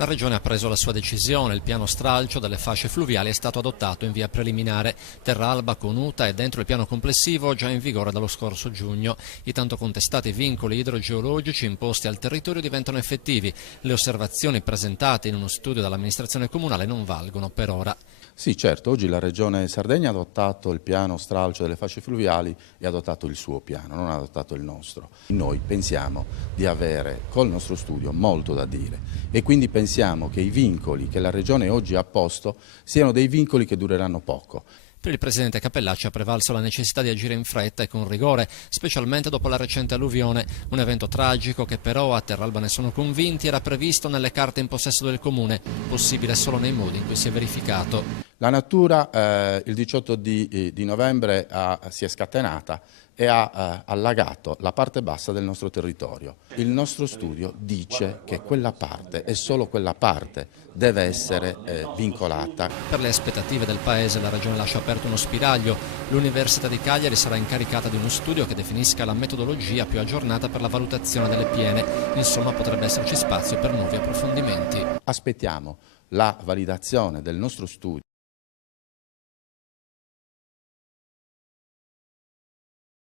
La Regione ha preso la sua decisione, il piano stralcio delle fasce fluviali è stato adottato in via preliminare. Terra Alba, Conuta è dentro il piano complessivo già in vigore dallo scorso giugno. I tanto contestati vincoli idrogeologici imposti al territorio diventano effettivi. Le osservazioni presentate in uno studio dall'amministrazione comunale non valgono per ora. Sì, certo, oggi la Regione Sardegna ha adottato il piano stralcio delle fasce fluviali e ha adottato il suo piano, non ha adottato il nostro. Noi pensiamo di avere col nostro studio molto da dire e quindi pensiamo che i vincoli che la Regione oggi ha posto siano dei vincoli che dureranno poco. Per il presidente Cappellacci ha prevalso la necessità di agire in fretta e con rigore, specialmente dopo la recente alluvione, un evento tragico che però a Terralba ne sono convinti era previsto nelle carte in possesso del comune, possibile solo nei modi in cui si è verificato. La natura il 18 di novembre si è scatenata e ha allagato la parte bassa del nostro territorio. Il nostro studio dice che quella parte e solo quella parte deve essere vincolata. Per le aspettative del Paese la Regione lascia aperto uno spiraglio. L'Università di Cagliari sarà incaricata di uno studio che definisca la metodologia più aggiornata per la valutazione delle piene. Insomma, potrebbe esserci spazio per nuovi approfondimenti. Aspettiamo la validazione del nostro studio